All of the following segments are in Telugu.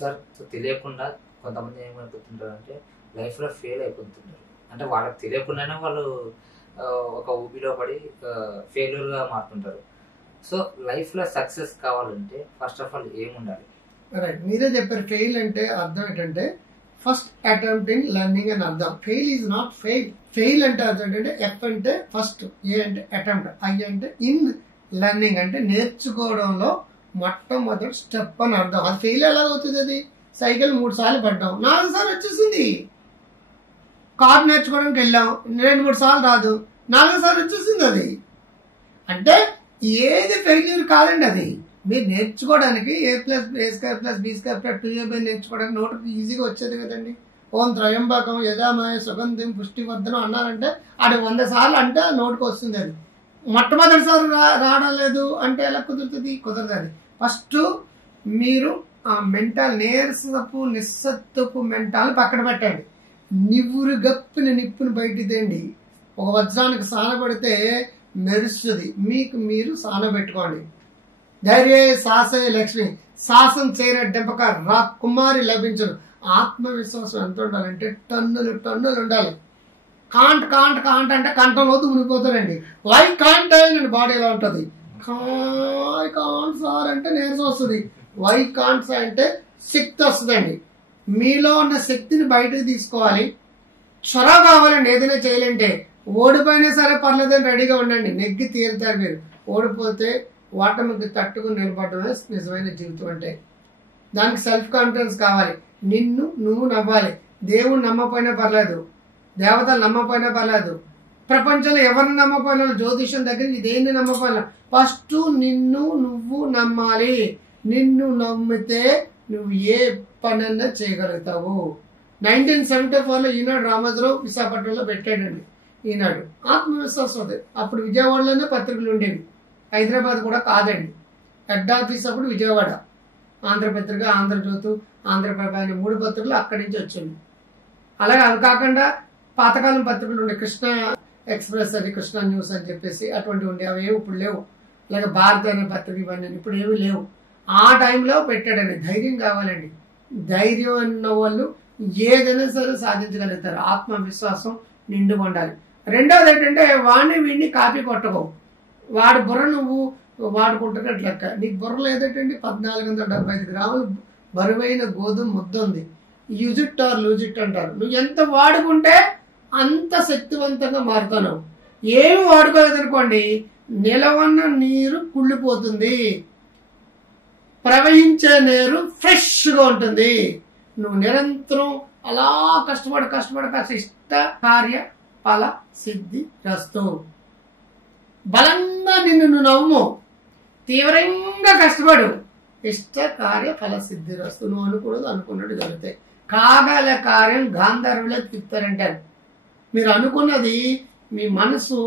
సార్ తెలియకుండా కొంతమంది ఏమైపోతుంటారు అంటే లైఫ్లో ఫెయిల్ అయిపోతుంటారు. అంటే వాళ్ళకి తెలియకుండానే వాళ్ళు ఒక ఊబిలో పడి ఫెయిల్యూర్గా మారుతుంటారు. సో లైఫ్లో సక్సెస్ కావాలంటే ఫస్ట్ ఆఫ్ ఆల్ ఏముండాలి? రైట్, మీరే చెప్పారు. ఫెయిల్ అంటే అర్థం ఏంటంటే ఫస్ట్ అటెంప్ట్ ఇన్ లెర్నింగ్ అని అర్థం. Fail is not fail. Fail అంటే అర్థం ఏంటంటే ఎఫ్ అంటే ఫస్ట్, ఏ అంటే అటెంప్ట్, ఐ అంటే ఇన్ లెర్నింగ్ అంటే నేర్చుకోవడంలో మొట్టమొదటి స్టెప్ అని అర్థం. అది ఫెయిల్ ఎలాగవుతుంది? అది సైకిల్ 3 సార్లు పడ్డాం, 4 సార్లు వచ్చేసింది. కార్ నేర్చుకోవడానికి వెళ్ళాం, 2-3 సార్లు రాదు, 4 సార్లు వచ్చేసింది. అది అంటే ఏది ఫెయిల్యూర్ కాదండి. అది మీరు నేర్చుకోవడానికి A+A²+B² నేర్చుకోవడానికి నోటికి ఈజీగా వచ్చేది కదండి. ఓం త్రయంబకం యజామహే సుగంధిం పుష్టివర్ధనం అన్నారంటే అది 100 సార్లు అంటే నోటికి వస్తుంది. అది మొట్టమొదటిసారి రావడం లేదు అంటే ఎలా కుదురుతుంది? కుదరదు. అది ఫస్ట్ మీరు ఆ మెంటల్ నీరసపు నిస్సత్తుపు మెంటల్ పక్కన పెట్టండి. నివురు గప్పిన నిప్పుని బయటిదేండి. ఒక వజ్రానికి సానబడితే మెరుస్తుంది, మీకు మీరు సానబెట్టుకోండి. ధైర్య సాసే లక్ష్మి, సాసం చేయన దెబ్బక రా కుమారి లభించదు. ఆత్మవిశ్వాసం ఎంత ఉండాలంటే టన్నులు టన్నులు ఉండాలి. కాంట్ కాంట్ కాంట్ అంటే కంఠంలోతు మునిగిపోతారండి. వై కాంట్ అయ్యండి బాడీ ఎలా ఉంటుంది. కాంట్ సార్ అంటే నీరసం వస్తుంది. వై కాంట్స్ అంటే శక్తి వస్తుందండి. మీలో ఉన్న శక్తిని బయటకు తీసుకోవాలి. చొరవ కావాలండి. ఏదైనా చేయాలంటే ఓడిపోయినా సరే పర్లేదని రెడీగా ఉండండి. నెగ్గి తీరుతారు మీరు. ఓడిపోతే ఓటమికి తట్టుకుని నిలబడమే నిజమైన జీవితం అంటే. దానికి సెల్ఫ్ కాన్ఫిడెన్స్ కావాలి. నిన్ను నువ్వు నమ్మాలి. దేవుడు నమ్మపోయినా పర్లేదు, దేవతలు నమ్మపోయినా పర్లేదు, ప్రపంచంలో ఎవరిని నమ్మపోయినా, జ్యోతిషం దగ్గర దేన్ని నమ్మపోయినా ఫస్ట్ నిన్ను నువ్వు నమ్మాలి. నిన్ను నమ్మితే నువ్వు ఏ పనన్నా చేయగలుగుతావు. 1974లో ఈనాడు రామోజీరావు విశాఖపట్నంలో పెట్టాడండి. ఈనాడు ఆత్మవిశ్వాసం అది. అప్పుడు విజయవాడలోనే పత్రికలు ఉండేవి, హైదరాబాద్ కూడా కాదండి. హెడ్ ఆఫీస్ అప్పుడు విజయవాడ. ఆంధ్రపత్రిక, ఆంధ్రజ్యోతి, ఆంధ్రప్రభ అనే 3 పత్రికలు అక్కడి నుంచి వచ్చింది. అలాగే అది కాకుండా పాతకాలం పత్రికలు ఉండే, కృష్ణ ఎక్స్ప్రెస్ అని, కృష్ణ న్యూస్ అని చెప్పేసి అటువంటివి ఉండే. అవి ఏమి ఇప్పుడు లేవు. అలాగే భారత్ అనే పత్రిక ఇవన్నీ ఇప్పుడు ఏమి లేవు. ఆ టైంలో పెట్టాడండి. ధైర్యం కావాలండి. ధైర్యం ఉన్న వాళ్ళు ఏదైనా సరే సాధించగలుగుతారు. ఆత్మవిశ్వాసం నిండుగా ఉండాలి. రెండోది ఏంటంటే వాడిని వీడిని కాపీ కొట్టకు. వాడి బుర్ర నువ్వు వాడుకుంటున్నట్టు లెక్క. నీకు బుర్రలో ఏదేంటండి 1475 గ్రాములు బరువైన గోధుమ ముద్ద ఉంది. Use it or lose it అంటారు. నువ్వు ఎంత వాడుకుంటే అంత శక్తివంతంగా మారుతావు. ఏమి వాడుకోలేదనుకోండి, నిలవన్న నీరు కుళ్ళిపోతుంది, ప్రవహించే నీరు ఫ్రెష్గా ఉంటుంది. నువ్వు నిరంతరం అలా కష్టపడి ఇష్ట కార్య ఫల సిద్ధి రస్తు. బలంగా నిన్ను నువ్వు నవ్వు, తీవ్రంగా కష్టపడు, ఇష్ట కార్య ఫల సిద్ధి రస్తు. నువ్వు అనుకున్నది అనుకున్నట్టు జరుగుతాయి. కాగల కార్యం గాంధర్వులే తిప్పారంటారు. మీరు అనుకున్నది మీ మనసు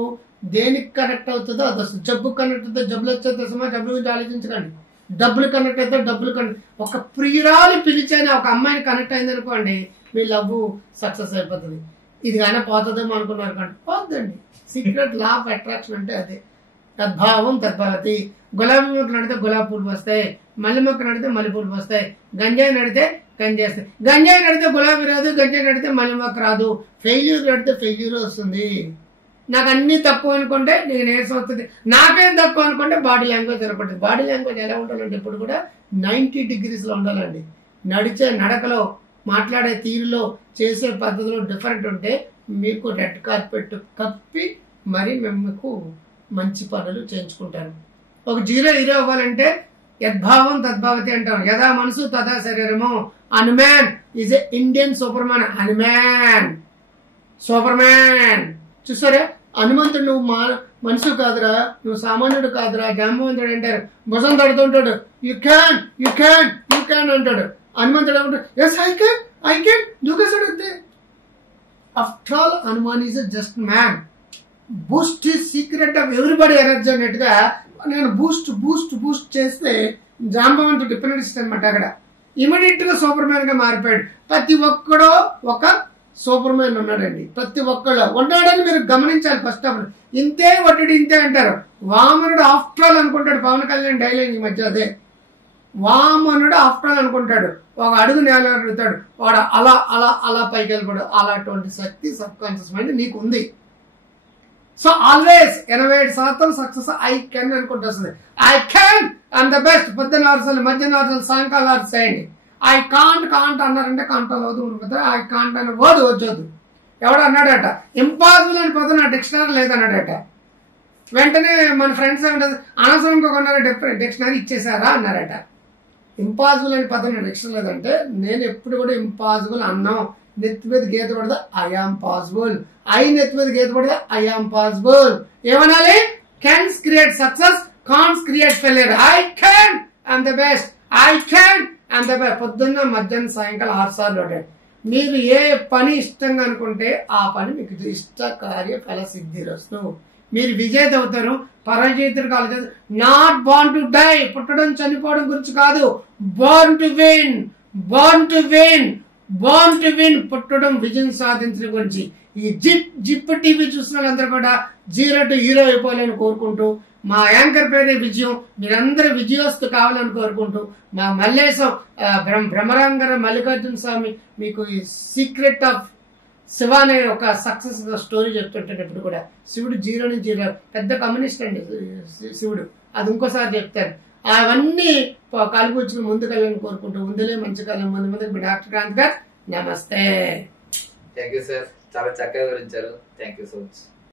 దేనికి కనెక్ట్ అవుతుందో అది వస్తుంది. జబ్బు కనెక్ట్ అవుతుందో జబ్బులు వచ్చేది సమయం జబ్బుల గురించి ఆలోచించకండి. డబ్బులు కనెక్ట్ అయితే డబ్బులు కనెక్ట్. ఒక ప్రియురాలు పిలిచైనా ఒక అమ్మాయిని కనెక్ట్ అయింది అనుకోండి, మీ లవ్ సక్సెస్ అయిపోతుంది. ఇది కానీ పోతుందేమో అనుకున్నారు కానీ పోద్దండి. సీక్రెట్ లా ఆఫ్ అట్రాక్షన్ అంటే అదే. తద్భావం తద్భావతి. గులాబీ మొక్క నడితే గులాబీ పూలు వస్తాయి, మల్లె మొక్క నడితే మల్లె పూలు వస్తాయి, గంజాయి నడితే గంజాయి వస్తాయి. గంజాయి నడితే గులాబీ రాదు, గంజాయి నడితే మల్లె మొక్క రాదు. ఫెయిల్యూర్ నడితే ఫెయిల్యూర్ వస్తుంది. నాకు అన్ని తక్కువ అనుకుంటే నీకు నీరసం వస్తుంది. నాకేం తక్కువ అనుకుంటే బాడీ లాంగ్వేజ్ ఏర్పడుతుంది. బాడీ లాంగ్వేజ్ ఎలా ఉండాలంటే ఇప్పుడు కూడా 90 డిగ్రీస్లో ఉండాలండి. నడిచే నడకలో, మాట్లాడే తీరులో, చేసే పద్ధతిలో డిఫరెంట్ ఉంటే మీకు రెడ్ కార్పెట్ కప్పి మరి మీకు మంచి పనులు చేయించుకుంటారు. ఒక 0 హీరో అవ్వాలంటే యద్భావం తద్భావతి అంటాం. యథా మనసు తథా శరీరము. Hanuman is a Indian super man. Hanuman super man. చూసారా, హనుమంతుడు నువ్వు మనుషు కాదురా, నువ్వు సామాన్యుడు కాదురా, జాంబవంతుడు అంటారు. భుజం తడుతుంటాడు. You can you can you can అంటాడు. హనుమంతుడు ఏమంటాడు, ఎస్ ఐ క్యాన్ దూకేశాడు అంతే. After all Hanuman is just man. Boost is secret of everybody energy అన్నట్టుగా నేను బూస్ట్ చేస్తే జాంబవంతుడు డిపెండెన్స్ అనమాట. అక్కడ ఇమీడియట్ గా సూపర్ మ్యాన్ గా మారిపోయాడు. ప్రతి ఒక్కడో ఒక సూపర్ మ్యాన్ ఉన్నాడండి. ప్రతి ఒక్కళ్ళు ఉన్నాడని మీరు గమనించాలి. ఫస్ట్ ఆఫ్ ఆల్ ఇంతే ఒట్టడి ఇంతే అంటారు. వామనుడు ఆఫ్టర్ ఆల్ అనుకుంటాడు. పవన్ కళ్యాణ్ డైలాగ్ ఈ మధ్య అదే. వామనుడు ఆఫ్టర్ ఆల్ అనుకుంటాడు, ఒక అడుగు నేల అడుగుతాడు, వాడు అలా అలా అలా పైకి వెళ్ళిపోడు. అలాంటి శక్తి సబ్ కాన్షియస్ మైండ్ నీకు ఉంది. So always 87% success I can అనుకుంటూ వస్తుంది. I can and the best. పొద్దున్న ఆర్సలు, మధ్యాహ్నం ఆర్సలు, సాయంకాలం ఆర్స్ చేయండి. ఐ కాంట్ అన్నారంటే కాంటాలు అవుతూ ఉండిపోతారు. ఐ కాంట్ అనే వర్డ్ వచ్చొద్దు. ఎవడు అన్నాడట ఇంపాసిబుల్ అని పదం నా డిక్షనరీ లేదన్నాడట. వెంటనే మన ఫ్రెండ్స్ ఏమంటారు, అనవసరంగా కొన్నారా డిక్షనరీ ఇచ్చేసారా అన్నారట. ఇంపాసిబుల్ అని పదం నా డిక్షనరీ లేదంటే నేను ఎప్పుడు కూడా ఇంపాసిబుల్ అన్నాం. నెత్తి మీద గీత పడదా ఐ ఆమ్ పాసిబుల్. ఐ నెత్తి మీద గీత పడదా ఐ ఆమ్ పాసిబుల్. ఏమనాలి? Cans create success, can'ts create failure. I can I'm the best, I can I'm the best. పొద్దున్న మధ్యాహ్నం సాయంకాలం 6 సార్లు ఉంటాడు. మీరు ఏ పని ఇష్టంగా అనుకుంటే ఆ పని మీకు ఇష్ట కార్య ఫల సిద్ధిరస్తు. మీరు విజేత అవుతారు, పరాజయితులు కాదు. నాట్ బార్న్ టు డై, పుట్టడం చనిపోవడం గురించి కాదు. Born to win, Born to win, Born to win. పుట్టడం విజయం సాధించడం గురించి. ఈ జిప్ టీవీ చూసిన వాళ్ళందరూ కూడా 0 to హీరో అయిపోవాలని కోరుకుంటూ, మా యాంకర్ పేరే విజయం, మీరందరూ విజయోస్తు కావాలని కోరుకుంటూ, మా మల్లేశం బ్రహ్మరాంగర మల్లికార్జున స్వామి మీకు ఈ సీక్రెట్ ఆఫ్ శివ అనే ఒక సక్సెస్ స్టోరీ చెప్తుంటాడు. ఇప్పుడు కూడా శివుడు 0 నుంచి 0 పెద్ద కమ్యూనిస్ట్ అండి శివుడు. అది ఇంకోసారి చెప్తారు. అవన్నీ కాలిపూచుకుని ముందుకెళ్ళని కోరుకుంటూ, ముందులే మంచి కాలం ముందుకు డాక్టర్ కాంత్ గారు నమస్తే. థ్యాంక్ యూ సార్, చాలా చక్కగా వివరించారు. Thank you so much.